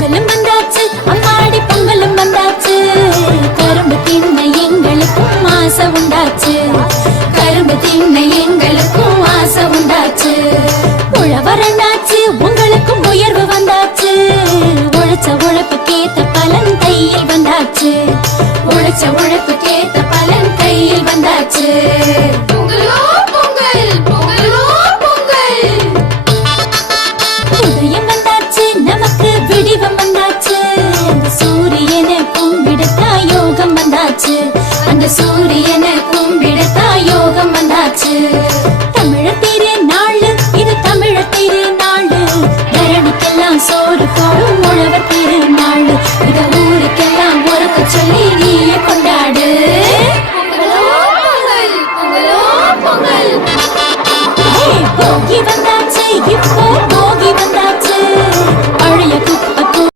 பொங்கலும் வந்தாச்சு அம்மாடி பொங்கலும் வந்தாச்சு கரும்பு தின்ன எங்களுக்கும் ஆசை உண்டாச்சு கரும்பு தின்ன எங்களுக்கும் ஆசை உண்டாச்சு உழவரண்டாச்சு உங்களுக்கும் உயர்வு வந்தாச்சு உழைச்ச உழைப்புக்கேத்த பலன் கையில் வந்தாச்சு உழைச்ச உழைப்பு